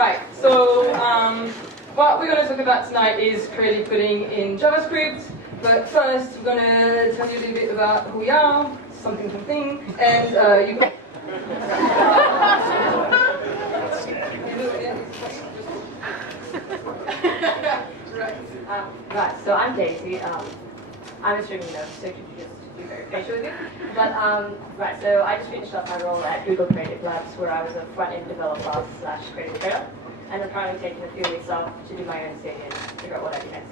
Right, so what we're going to talk about tonight is creative coding in JavaScript. But first, we're going to tell you a little bit about who we are, something, and you can... Right, so I'm Daisy. I'm a streaming nerd, so could you just be very patient with me? But, right, so I just finished up my role at Google Creative Labs, where I was a front-end developer / creative creator, and I'm currently taking a few weeks off to do my own thing and figure out what I do next.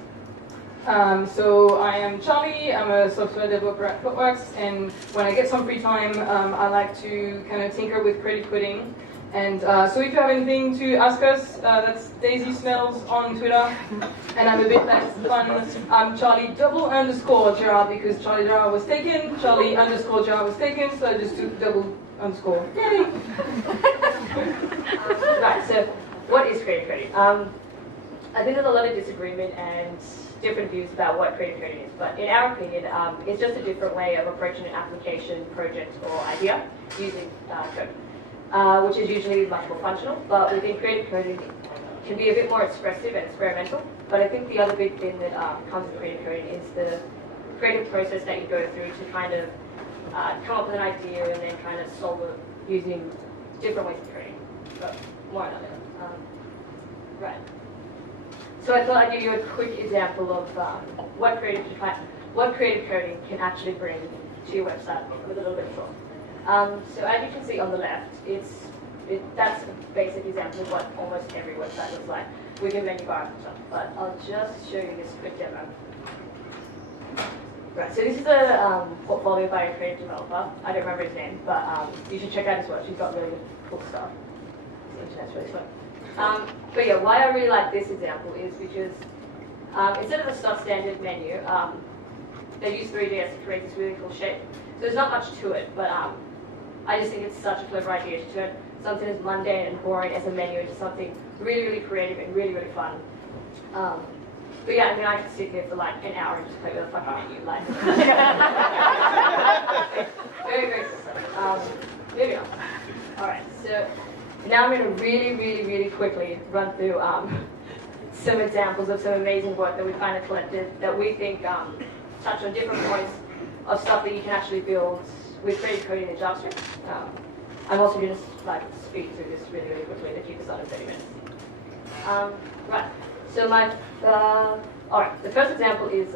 So I am Charlie, I'm a software developer at Footworks, and when I get some free time, I like to kind of tinker with creative coding. And so if you have anything to ask us, that's Daisy Smells on Twitter, and I'm a bit less fun. I'm Charlie _Gerard because Charlie Gerard was taken, Charlie _Gerard was taken, so I just took _. Yay! Right, so what is creative coding? I think there's a lot of disagreement and different views about what creative coding is, but in our opinion, it's just a different way of approaching an application, project, or idea using code, which is usually much more functional, but we think creative coding can be a bit more expressive and experimental. But I think the other big thing that comes with creative coding is the creative process that you go through to kind of come up with an idea and then kind of solve it using different ways of coding. But more on that. Right. So I thought I'd give you a quick example of what creative coding can actually bring to your website with a little bit of thought. So as you can see on the left, that's a basic example of what almost every website looks like with your menu bar and stuff. But I'll just show you this quick demo. Right, so this is a portfolio by a creative developer. I don't remember his name, but you should check out his work. He's got really cool stuff. The internet's really slow. But yeah, why I really like this example is because instead of a stock standard menu, they use SYDJS to create this really cool shape. So there's not much to it, but I just think it's such a clever idea to turn something as mundane and boring as a menu into something really, really creative and really, really fun. But yeah, I mean, I could sit here for like an hour and just play with a fucking menu. Like, very, very cool stuff. Moving on. Alright, so now I'm going to really, really, really quickly run through some examples of some amazing work that we kind of collected that we think touch on different points of stuff that you can actually build with creative coding in JavaScript. I'm also going to speed through this really, really quickly to keep this under 30 minutes. Right, so alright, the first example is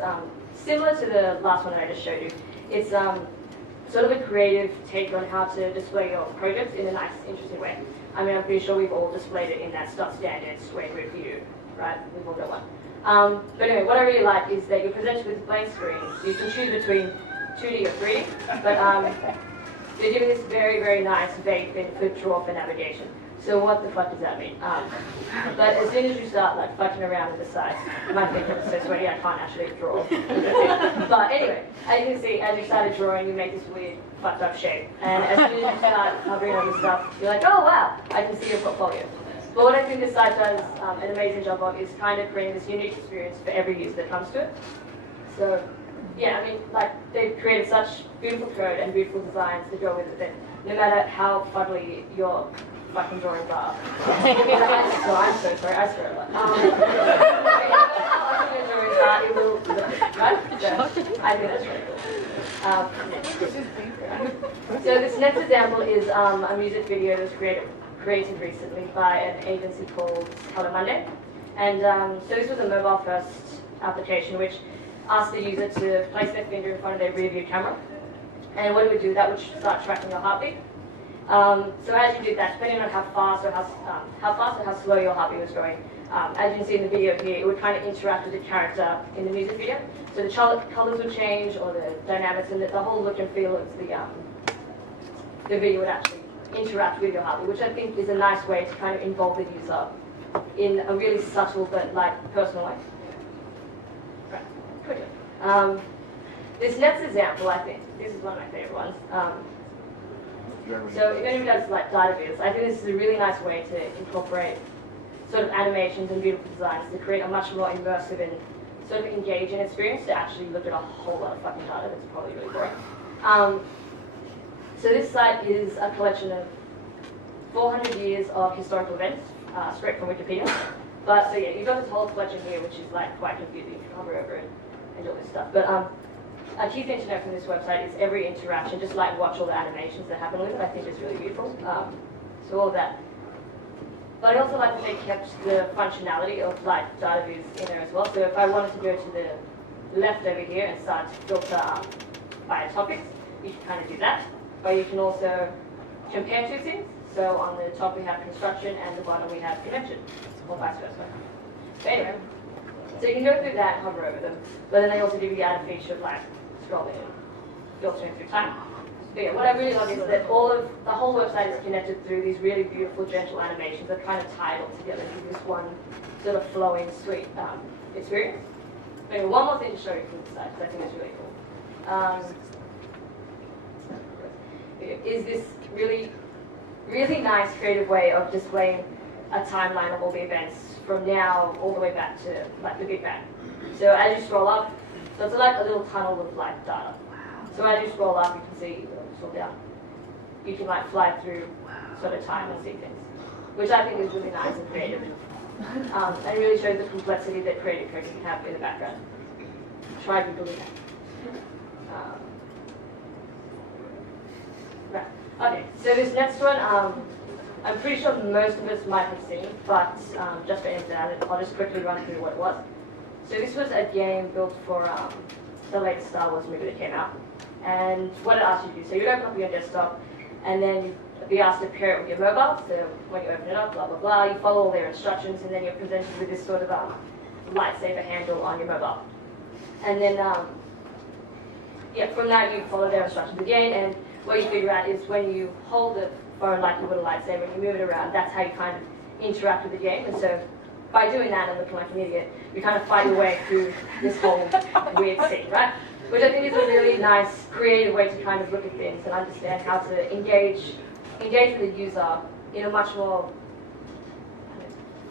similar to the last one I just showed you. It's sort of a creative take on how to display your projects in a nice, interesting way. I mean, I'm pretty sure we've all displayed it in that stock standard way review, right? We've all got one. But anyway, what I really like is that you're presented with a blank screen. So you can choose between 2D or 3D, but they're giving this very, very nice vague thing for draw for navigation. So what the fuck does that mean? But as soon as you start like fucking around with the side, my finger is so sweaty I can't actually draw. But anyway, as you can see, as you started drawing, you make this weird fucked up shape. And as soon as you start hovering over stuff, you're like, oh wow, I can see your portfolio. But what I think this site does an amazing job of is kind of creating this unique experience for every user that comes to it. So yeah, I mean, like, they've created such beautiful code and beautiful designs to go with it that no matter how fuddly your fucking drawings are. I'm so sorry, I swear a lot. It will, right? So, I think that's really cool. So this next example is a music video that was created recently by an agency called Color Monday. And so this was a mobile-first application which asked the user to place their finger in front of their rear view camera. And what it would do, that would start tracking your heartbeat. So as you did that, depending on how fast or how slow your heartbeat was going, as you can see in the video here, it would kind of interact with the character in the music video. So the colors would change, or the dynamics, and the whole look and feel of the video would actually interact with your heartbeat, which I think is a nice way to kind of involve the user in a really subtle but like personal way. Right, quickly. This next example, I think, this is one of my favorite ones. So if anyone does like data viz, I think this is a really nice way to incorporate sort of animations and beautiful designs to create a much more immersive and sort of engaging experience to actually look at a whole lot of fucking data that's probably really boring. So this site is a collection of 400 years of historical events, straight from Wikipedia. But so yeah, you've got this whole collection here, which is like quite confusing to hover over it and all this stuff. But a key thing to know from this website is every interaction, just like watch all the animations that happen with it. I think it's really beautiful. So all of that. But I also like that they kept the functionality of like data views in there as well. So if I wanted to go to the left over here and start to filter by topics, you can kind of do that. But you can also compare two things. So on the top we have construction and the bottom we have connection, or vice versa. So anyway, so you can go through that and hover over them. But then they also give you the added feature of like scrolling and filtering through time. But yeah, what I really love is that the whole website is connected through these really beautiful, gentle animations that kind of tie it all together into this one sort of flowing, sweet experience. But anyway, one more thing to show you from the site, because I think it's really cool. Is this really, really nice, creative way of displaying a timeline of all the events from now all the way back to like the Big Bang. So as you scroll up, so it's like a little tunnel of like data. So as you scroll up, you can see, scroll down, you can like fly through sort of time and see things, which I think is really nice and creative. And really shows the complexity that creative coding can have in the background. Try Googling that. Right. Okay, so this next one, I'm pretty sure most of us might have seen, but just for instance, I'll just quickly run through what it was. So this was a game built for the latest Star Wars movie that came out. And what it asks you to do, so you'd open up your desktop, and then you'd be asked to pair it with your mobile. So when you open it up, blah, blah, blah, you follow all their instructions, and then you're presented with this sort of lightsaber handle on your mobile. And then, yeah, from that you follow their instructions again, and what you figure out is when you hold the phone like you would a lightsaber and you move it around, that's how you kind of interact with the game. And so by doing that and looking like an idiot, you kind of fight your way through this whole weird scene, right? Which I think is a really nice, creative way to kind of look at things and understand how to engage with the user in a much more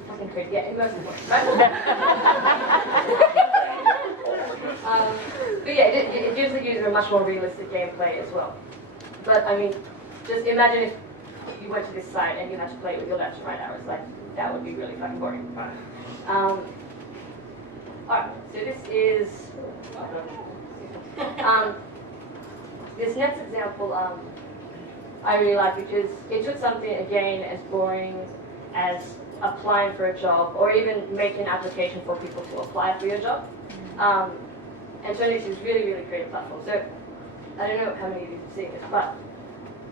fucking creative, yeah, immersive way, right? But yeah, it gives the user a much more realistic gameplay as well. But I mean, just imagine if you went to this site and you had to play with your left and right arrows, like that would be really fucking boring. Alright, so this is this next example I really like because it took something again as boring as applying for a job or even making an application for people to apply for your job. And so this is really, really creative platform. So I don't know how many of you have seen this, but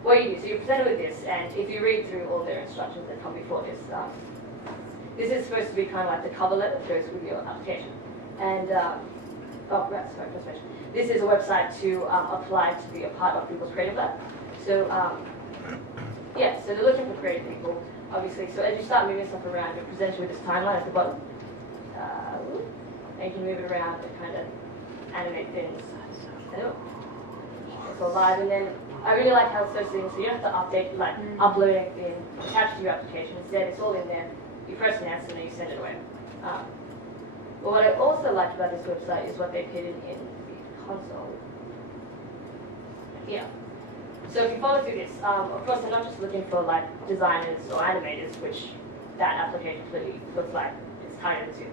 what you do, so you're presented with this, and if you read through all their instructions that come before this, this is supposed to be kind of like the cover letter that goes with your application. And, oh, right, sorry, just mention. This is a website to apply to be a part of people's creative lab. So, yeah, so they're looking for creative people, obviously. So as you start moving stuff around, you're presented with this timeline at the bottom. And you can move it around and kind of animate things. So, it's all live, and then I really like how it's so seamless, so you don't have to update, like upload anything, attach to your application. Instead, it's all in there. You press next and then you send it away. But what I also liked about this website is what they've hidden in the console. Yeah. So if you follow through this, of course they're not just looking for like designers or animators, which that application clearly looks like it's targeted to.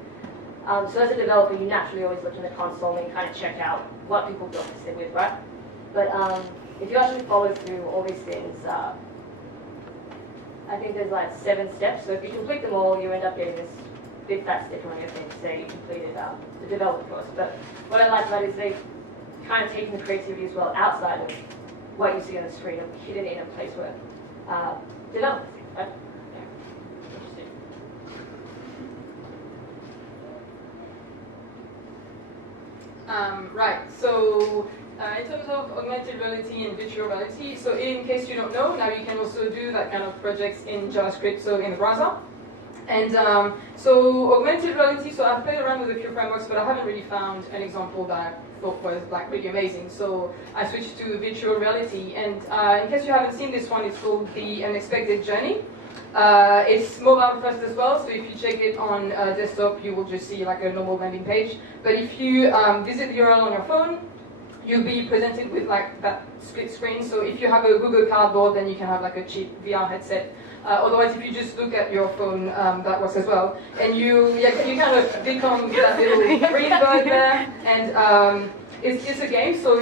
So as a developer, you naturally always look in the console and kind of check out what people built this in with, right? But if you actually follow through all these things, I think there's like 7 steps. So if you complete them all, you end up getting this big fat sticker on your thing to say you completed the development course. But what I like about it is they've kind of taken the creativity as well outside of what you see on the screen and hidden it in a place where development is, right? Yeah. Interesting. Right, so in terms of augmented reality and virtual reality, so in case you don't know, now you can also do that kind of projects in JavaScript, so in the browser. And so augmented reality, so I've played around with a few frameworks, but I haven't really found an example that I thought was like really amazing. So I switched to virtual reality, and in case you haven't seen this one, it's called The Unexpected Journey. It's mobile first as well, so if you check it on desktop, you will just see like a normal landing page. But if you visit the URL on your phone, you'll be presented with like that split screen. So if you have a Google Cardboard, then you can have like a cheap VR headset Otherwise, if you just look at your phone, that works as well. And you kind of become that little green bird there, and it's a game, so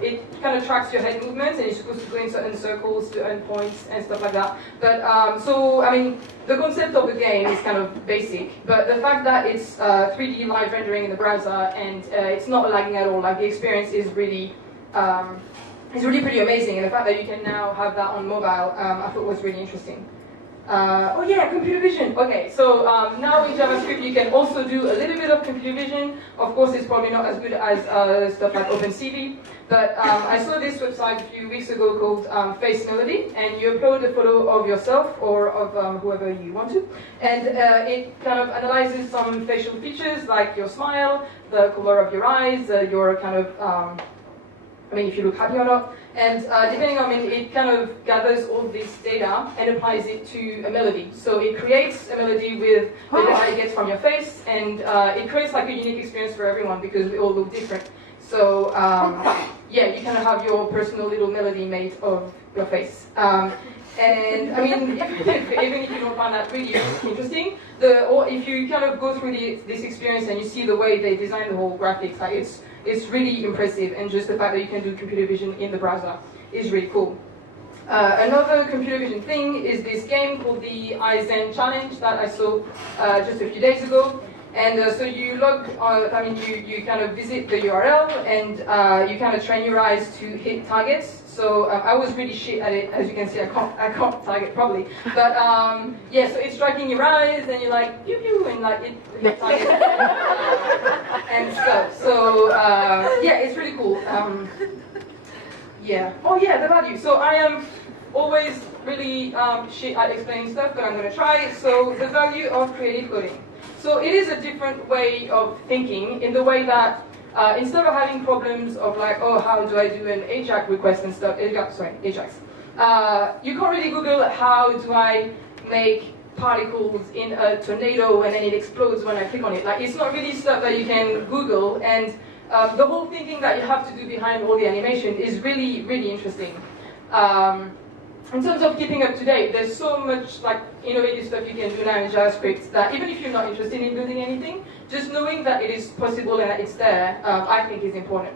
it kind of tracks your head movements, and you're supposed to go in certain circles to earn points and stuff like that. But so I mean, the concept of the game is kind of basic, but the fact that it's 3D live rendering in the browser and it's not lagging at all, like the experience is really pretty amazing, and the fact that you can now have that on mobile, I thought was really interesting. Oh yeah, computer vision. Okay, so now in JavaScript you can also do a little bit of computer vision. Of course, it's probably not as good as stuff like OpenCV, but I saw this website a few weeks ago called Face Melody, and you upload a photo of yourself or of whoever you want to, and it kind of analyzes some facial features like your smile, the color of your eyes, your kind of if you look happy or not, and depending on it kind of gathers all this data and applies it to a melody. So it creates a melody with the data it gets from your face, and it creates like a unique experience for everyone because we all look different. So yeah, you kind of have your personal little melody made of your face. And I mean, even if you don't find that really interesting, or if you kind of go through this experience and you see the way they design the whole graphics, like it's really impressive, and just the fact that you can do computer vision in the browser is really cool. Another computer vision thing is this game called the iZen Challenge that I saw just a few days ago. And so you log on, you kind of visit the URL and you kind of train your eyes to hit targets. So I was really shit at it, as you can see. I can't target properly. But yeah, so it's striking your eyes, and you're like pew pew, and like it hits targets and stuff. So yeah, it's really cool. Yeah. Oh yeah, the value. So I am always really shit at explaining stuff, but I'm going to try. So the value of creative coding. So it is a different way of thinking in the way that instead of having problems of like, oh, how do I do an AJAX request and stuff, AJAX. You can't really Google how do I make particles in a tornado and then it explodes when I click on it. Like, it's not really stuff that you can Google, and the whole thinking that you have to do behind all the animation is really, really interesting. In terms of keeping up to date, there's so much like innovative stuff you can do now in JavaScript that even if you're not interested in building anything, just knowing that it is possible and that it's there, I think is important.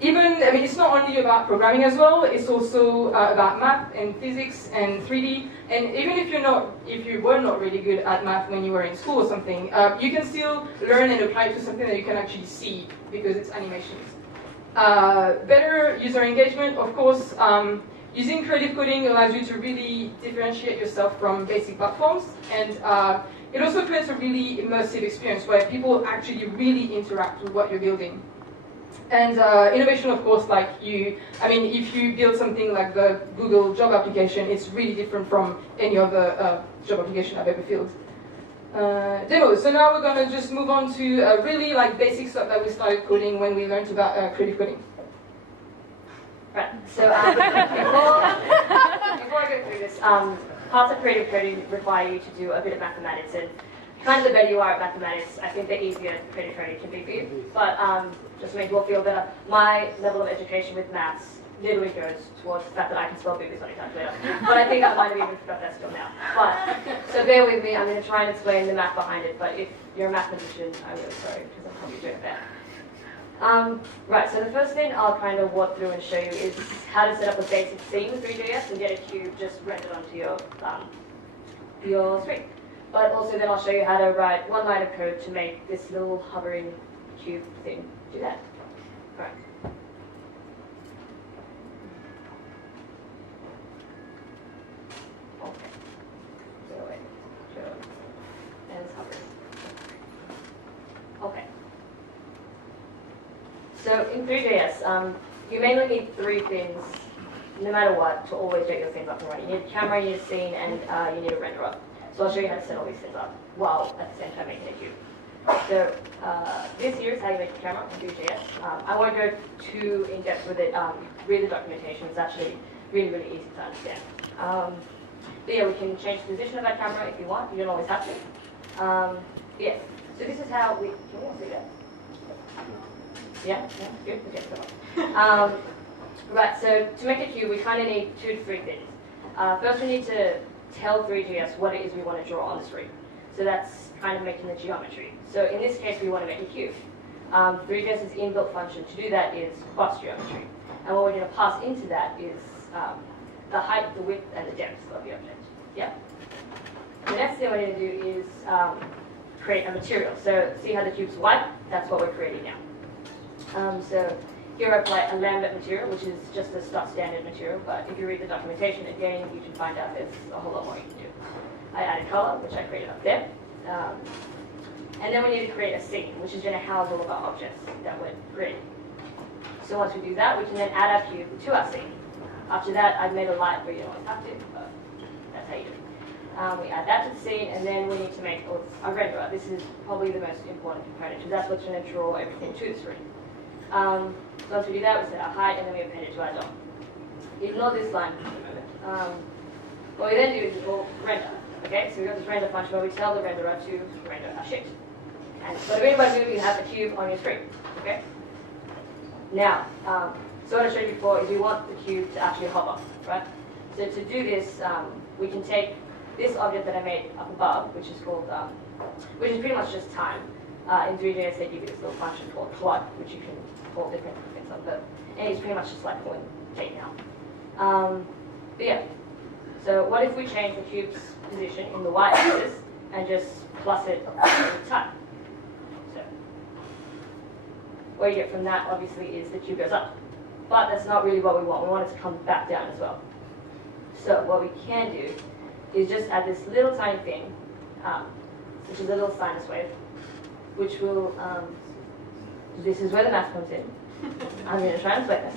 It's not only about programming as well, it's also about math and physics and 3D. And even if you were not really good at math when you were in school or something, you can still learn and apply it to something that you can actually see because it's animations. Better user engagement, of course. Using creative coding allows you to really differentiate yourself from basic platforms, and it also creates a really immersive experience where people actually really interact with what you're building. And innovation, of course, if you build something like the Google job application, it's really different from any other job application I've ever built. Demo. So now we're going to just move on to really basic stuff that we started coding when we learned about creative coding. Right, so before I go through this, parts of creative coding require you to do a bit of mathematics, and kind of the better you are at mathematics, I think the easier creative coding can be for you. But just to make you all feel better, my level of education with maths literally goes towards the fact that I can spell boobies on a calculator. But I think I might have even forgot that still now. But, so bear with me, I'm going to try and explain the math behind it, but if you're a mathematician, I'm really sorry, because I'm probably doing that. Right, so the first thing I'll kind of walk through and show you is how to set up a basic scene with 3JS and get a cube just rendered onto your screen. But also then I'll show you how to write one line of code to make this little hovering cube thing do that. All right. Okay. So wait, and it's hovering. Okay. So in 3JS, you mainly need three things, no matter what, to always get your scenes up and running. You need a camera, you need a scene, and you need a renderer. So I'll show you how to set all these things up while at the same time making a cube. So this here is how you make a camera in 3JS. I won't go too in depth with it. Read the documentation. It's actually really, really easy to understand. But yeah, we can change the position of that camera if you want. You don't always have to. Yeah. So this is how we. Can you all see that? Yeah, good. Okay, come on. Right, so to make a cube, we kind of need 2 to 3 things. First we need to tell 3JS what it is we want to draw on the screen. So that's kind of making the geometry. So in this case we want to make a cube. 3JS's inbuilt function to do that is cross geometry. And what we're going to pass into that is the height, the width, and the depth of the object. Yeah. The next thing we're going to do is create a material. So see how the cube's white? That's what we're creating now. So here I apply a lambda material, which is just a stock standard material, but if you read the documentation again, you can find out there's a whole lot more you can do. I added color, which I created up there. And then we need to create a scene, which is going to house all of our objects that we're creating. So once we do that, we can then add our cube to our scene. After that, I've made a light where you don't always have to, but that's how you do it. We add that to the scene, and then we need to make a renderer. This is probably the most important component, because that's what's going to draw everything to the screen. So once we do that, we set our height, and then we append it to our DOM. Ignore this line for the moment. What we then do is call render. Okay, so we've got this render function where we tell the renderer to render our shit. And so to by doing, you have a cube on your screen. Okay. Now, so what I showed you before is we want the cube to actually hover, right? So to do this, we can take this object that I made up above, which is called, which is pretty much just time. In 3JS they give you this little function called plot, which you can call different things on, but and it's pretty much just like pulling tape now. But yeah, so what if we change the cube's position in the y-axis and just plus it with time? So what you get from that obviously is the cube goes up, but that's not really what we want. We want it to come back down as well. So what we can do is just add this little tiny thing, which is a little sinus wave, which will, this is where the math comes in. I'm going to try and explain this.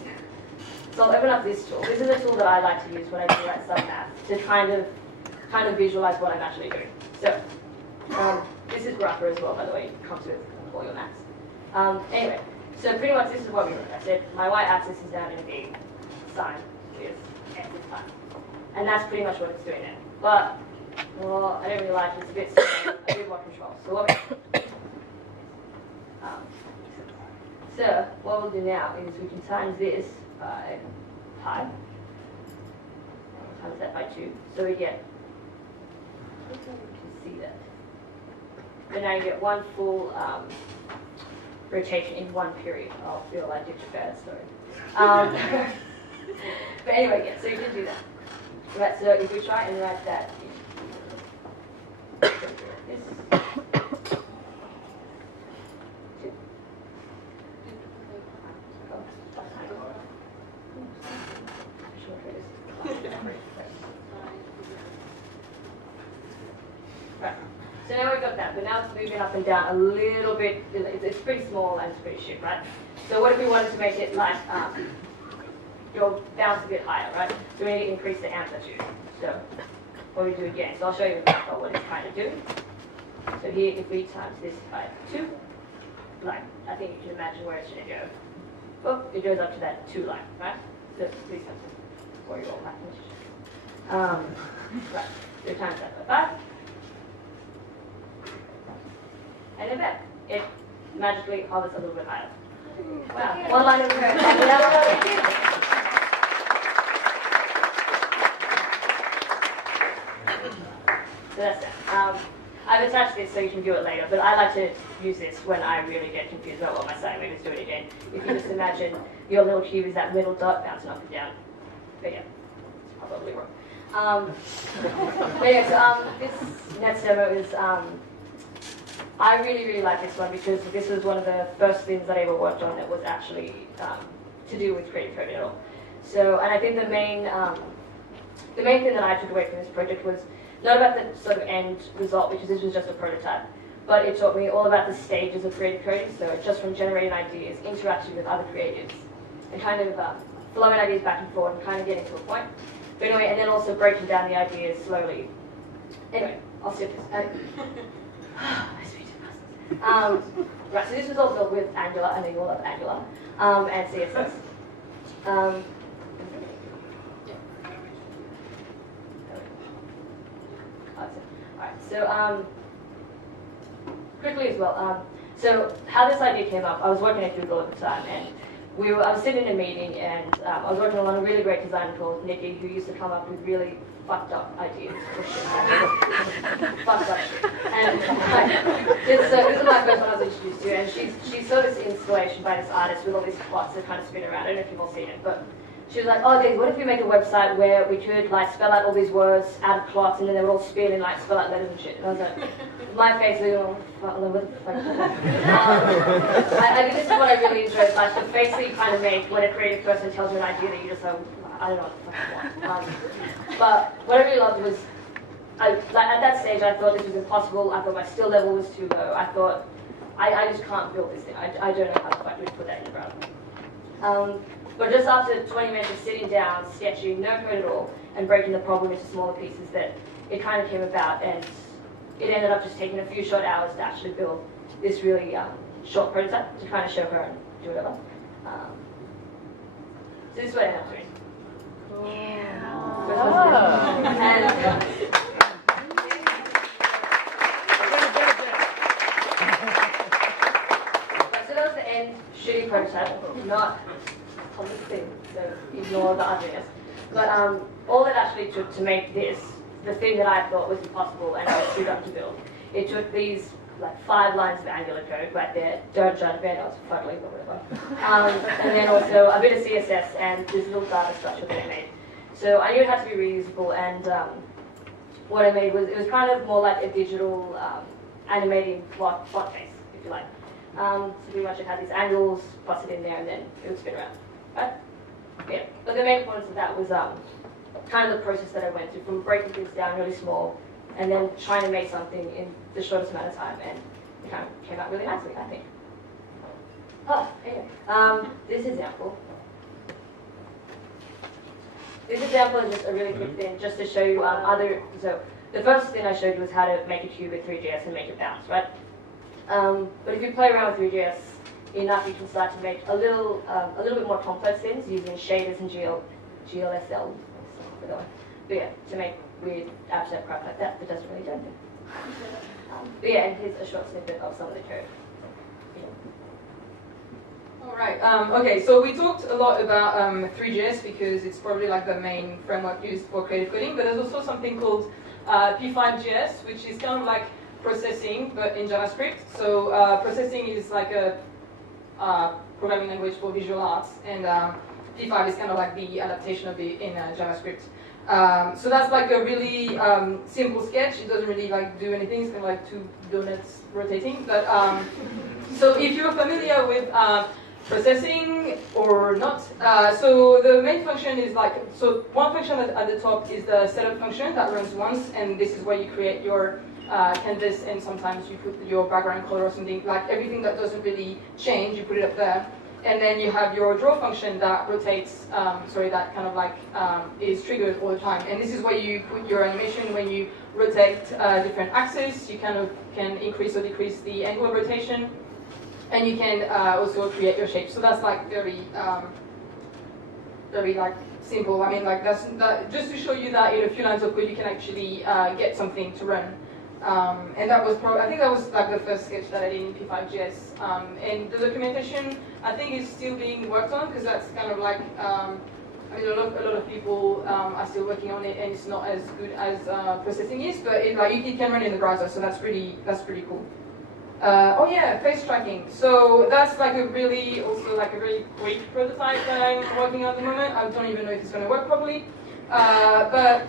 So I'll open up this tool. This is a tool that I like to use when I do write some math to kind of visualize what I'm actually doing. So this is grapher as well, by the way. It comes with all your maths. Anyway, so pretty much this is what we look at. So my y-axis is now going to be sine with x is time. And that's pretty much what it's doing now. But, well, I don't really like it. It's a bit slow. I do more control. So what we'll do now is we can times this by pi. Times that by 2. So we get, you can see that. But now you get one full rotation in one period. I'll feel I did a bad story. But anyway, yeah, so you can do that. Right, so if we try and write that, this. Right. So now we've got that, but now it's moving up and down a little bit. It's pretty small and it's pretty shit, right? So what if we wanted to make it like go bounce a bit higher, right? So we need to increase the amplitude. So what we do again. So I'll show you what it's trying to do. So here, if we times this by 2, like I think you can imagine where it's going to go. Well, it goes up to that 2 line, right? So please come to for your own math. Right. So times that by 5. And then back. It magically hovers a little bit higher. Wow. One line over here. So that's it. I've attached this so you can do it later, but I like to use this when I really get confused about what my sine wave is doing again. If you just imagine your little cube is that middle dot bouncing up and down. But yeah, it's probably wrong. But yeah, so this next demo is, I really like this one because this was one of the first things that I ever worked on that was actually to do with creative coding at all. So, and I think the main thing that I took away from this project was not about the sort of end result, because this was just a prototype, but it taught me all about the stages of creative coding. So just from generating ideas, interacting with other creatives, and kind of flowing ideas back and forth and kind of getting to a point. But anyway, and then also breaking down the ideas slowly. Anyway, I'll skip this. Right, so this was all built with Angular. I know you all love Angular, and CSS. Alright, so quickly as well, so how this idea came up, I was working at Google at the time, and I was sitting in a meeting, and I was working on a really great designer called Nikki, who used to come up with really fucked up ideas for shit. Fucked up shit. And this is my first one I was introduced to, and she saw this installation by this artist with all these plots that kind of spin around. I don't know if you've all seen it, but she was like, oh, Dave, what if we make a website where we could like spell out all these words out of plots, and then they would all spin and like spell out letters and shit. And I was like, my face was oh, what the fuck? I think this is what I really enjoyed, like the face that you kind of make when a creative person tells you an idea that you just like, I don't know what the fuck I want. But what I really loved was, at that stage I thought this was impossible. I thought my skill level was too low. I thought, I just can't build this thing. I don't know how to quite put that in the browser. But just after 20 minutes of sitting down, sketching, no code at all, and breaking the problem into smaller pieces, that it kind of came about, and it ended up just taking a few short hours to actually build this really short prototype to kind of show her and do whatever. So this is what I ended up doing. Yeah. And, so that was the end shitty prototype, not on this thing, so ignore the ugliness. But all it actually took to make this, the thing that I thought was impossible and was too dumb to build, it took these like 5 lines of Angular code right there. Don't judge me, I was fuddling or whatever. And then also a bit of CSS and this little data structure that I made. So I knew it had to be reusable, and what I made was, it was kind of more like a digital animating plot face, if you like. So pretty much it had these angles, plus it in there, and then it would spin around. Right? Yeah. But the main point of that was kind of the process that I went through, from breaking things down really small, and then trying to make something in the shortest amount of time, and it kind of came out really nicely, I think. Anyway, this example. This example is just a really quick thing, just to show you so the first thing I showed you was how to make a cube with 3JS and make it bounce, right? But if you play around with 3JS enough, you can start to make a little bit more complex things using shaders and GLSL. But yeah, to make weird abstract crap like that doesn't really do anything. But yeah, and here's a short snippet of some of the code. Alright, okay, so we talked a lot about 3JS because it's probably like the main framework used for creative coding, but there's also something called P5JS, which is kind of like processing, but in JavaScript. So processing is like a programming language for visual arts, and P5 is kind of like the adaptation of it in JavaScript. So that's like a really simple sketch. It doesn't really like do anything. It's kind of like 2 donuts rotating. But so if you're familiar with processing or not, so the main function is like, so one function at the top is the setup function that runs once, and this is where you create your canvas, and sometimes you put your background color or something, like everything that doesn't really change, you put it up there. And then you have your draw function that rotates, that kind of like is triggered all the time. And this is where you put your animation. When you rotate different axes, you kind of can increase or decrease the angle of rotation. And you can also create your shape. So that's like very like simple. I mean, like that's just to show you that in a few lines of code you can actually get something to run. And that was I think that was like the first sketch that I did in P5JS. And the documentation, I think, is still being worked on, because that's kind of like, I mean, a lot of people are still working on it, and it's not as good as processing is, but it can run in the browser, so that's pretty cool. Oh yeah, face tracking. So that's like a really, also like a very quick prototype that I'm working on at the moment. I don't even know if it's going to work properly, but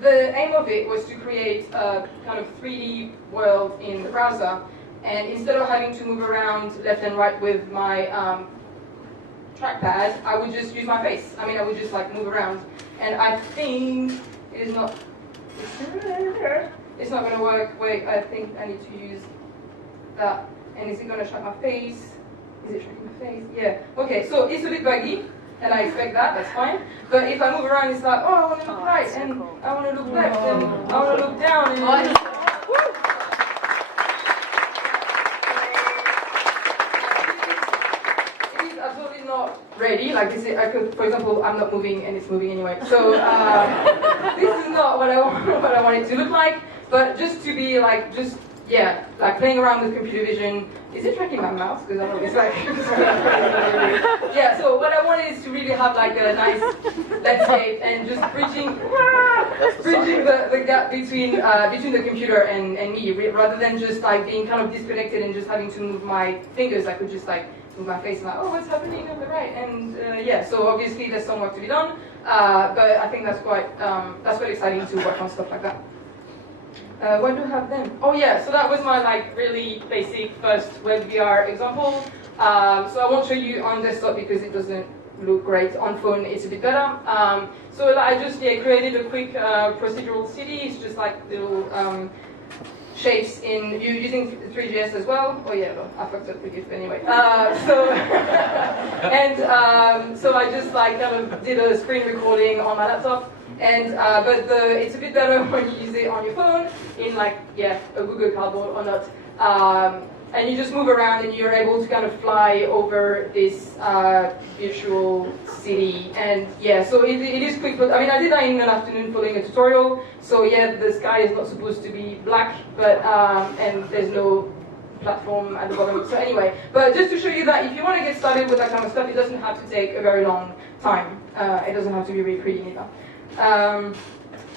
the aim of it was to create a kind of 3D world in the browser, and instead of having to move around left and right with my trackpad, I would just use my face. I mean, I would just like move around, and I think it is not. It's not going to work. Wait, I think I need to use that. And is it going to track my face? Is it tracking my face? Yeah. Okay, so it's a bit buggy, and I expect that, that's fine. But if I move around, it's like, oh, I want to look right, and cool. I want to look left, and I want to look down, and it is absolutely not ready. Like this, I could, for example, I'm not moving, and it's moving anyway. So this is not what I want it to look like. But just to be like, yeah, like playing around with computer vision. Is it tracking my mouse? Because I know it's like, yeah, so what I wanted is to really have like a nice landscape and just bridging the gap between the computer and me, rather than just like being kind of disconnected and just having to move my fingers. I could just like move my face and like, oh, what's happening on the right? And yeah, so obviously there's some work to be done, but I think that's quite exciting to work on stuff like that. What do I have then? Oh yeah, so that was my like really basic first web VR example. So I won't show you on desktop because it doesn't look great. On phone it's a bit better. So I just created a quick procedural city. It's just like little shapes in using 3JS as well. Oh yeah, well, I fucked up the GIF anyway. So I just like kind of did a screen recording on my laptop. And but it's a bit better when you use it on your phone in like a Google Cardboard or not. And you just move around and you're able to kind of fly over this virtual city. And yeah, so it is quick. But I mean, I did that in an afternoon following a tutorial. So yeah, the sky is not supposed to be black, but and there's no platform at the bottom. So anyway, but just to show you that if you want to get started with that kind of stuff, it doesn't have to take a very long time. It doesn't have to be really pretty either.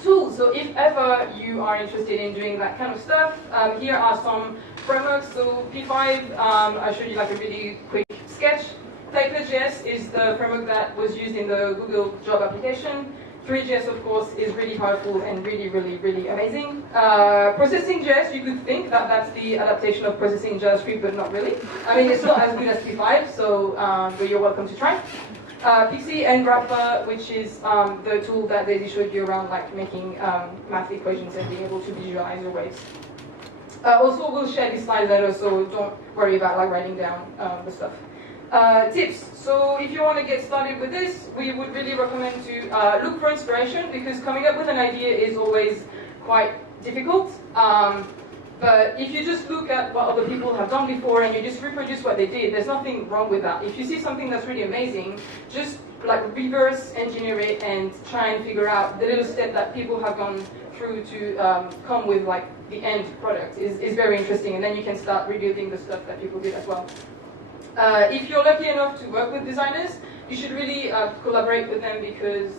Tools. So if ever you are interested in doing that kind of stuff, here are some frameworks. So P5, I showed you like a really quick sketch. SYDJS is the framework that was used in the Google job application. 3JS, of course, is really powerful and really, really, really amazing. Processing.js, you could think that that's the adaptation of processing JavaScript, but not really. I mean, it's not as good as P5, so but you're welcome to try. Pixie and Grapher, which is the tool that Daisy showed you around like making math equations and being able to visualize your waves. Also, we'll share these slides later, so don't worry about like writing down the stuff. Tips. So if you want to get started with this, we would really recommend to look for inspiration, because coming up with an idea is always quite difficult. But if you just look at what other people have done before and you just reproduce what they did, there's nothing wrong with that. If you see something that's really amazing, just like reverse engineer it and try and figure out the little step that people have gone through to come with like the end product is very interesting, and then you can start rebuilding the stuff that people did as well. If you're lucky enough to work with designers, you should really collaborate with them, because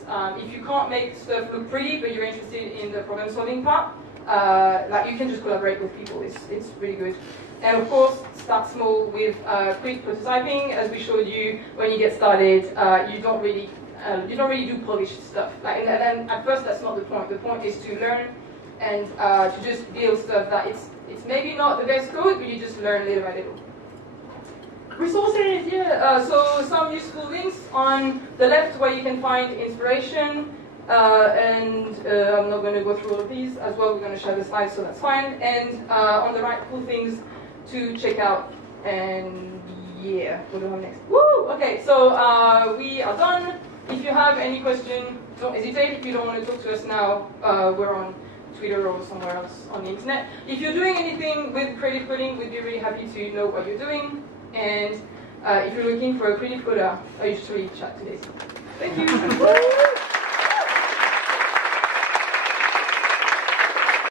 if you can't make stuff look pretty but you're interested in the problem solving part, like you can just collaborate with people. It's really good. And of course, start small with quick prototyping. As we showed you, when you get started, you don't really do polished stuff. Like, and at first, that's not the point. The point is to learn and to just build stuff that it's maybe not the best code, but you just learn little by little. Resources, yeah. So some useful links on the left where you can find inspiration. I'm not going to go through all of these as well. We're going to share the slides, so that's fine. And on the right, cool things to check out. And yeah, what do we have next? Woo! Okay, so we are done. If you have any question, don't hesitate. If you don't want to talk to us now, we're on Twitter or somewhere else on the internet. If you're doing anything with creative coding, we'd be really happy to know what you're doing. And if you're looking for a creative coder, you should really chat to Daisy. Thank you.